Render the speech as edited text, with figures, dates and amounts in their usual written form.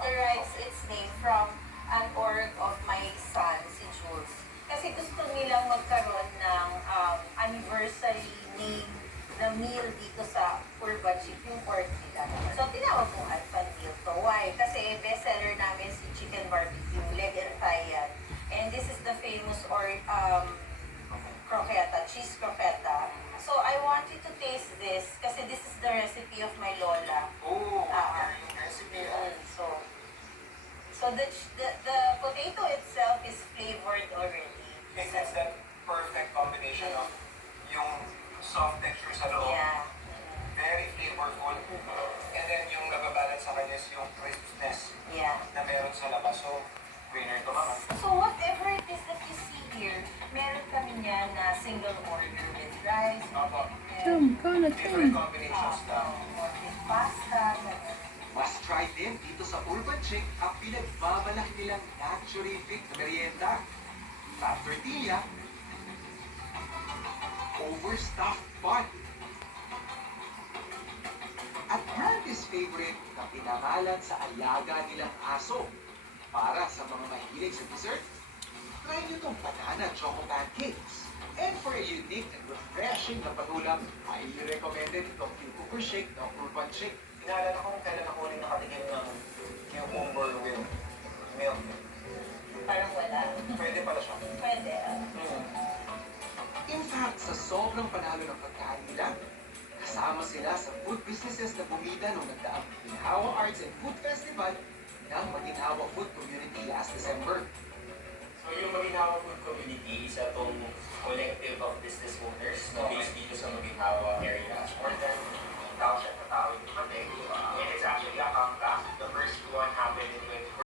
the rice, it's named from an org of my son, si Jules. Kasi gusto nilang magkaroon ng anniversary name na meal dito sa Urban Chick, yung org nila. So, tinawag kong Alpha Meal to. Why? Kasi bestseller namin si Chicken Barbecue, leg and thigh yan. And this is the famous croqueta, cheese croqueta. So, I want you to taste this kasi this is the recipe of my lola. Oh, yung recipe. So the potato itself is flavored already. It's that perfect combination of yung soft texture sa loob. Yeah. Very flavorful. And then yung nababalance sa kanya is yung crispness Yeah. na meron sa labas. So, winner to mama. So whatever it is that you see here, meron kami niya na single order with rice, Opo. with Different combinations na. with pasta, ganun. Must try din dito sa Urban Chick ang pinagmamalaki nilang naturific na merienda. Fat tortilla, overstuffed bun, at Brandy's favorite na pinangalan sa alaga nilang aso. Para sa mga mahilig sa dessert, try nyo itong banana choco pancakes. And for a unique and refreshing na panulam, highly recommended itong cucumber shake ng Urban Chick. Inaalala ko kung kailan ako ulit nakatikim ng cucumber with milk. Parang wala. Pwede pala siya. Pwede. In fact, sa sobrang panalo ng pagkain nila, kasama sila sa food businesses na bumida nung nagdaang Ginhawa Arts and Food Festival ng Maginhawa Food Community last December. So yung Maginhawa Food Community, isa itong collective of business owners na based dito sa Maginhawa area. More than 1,000 na tao yung dumating.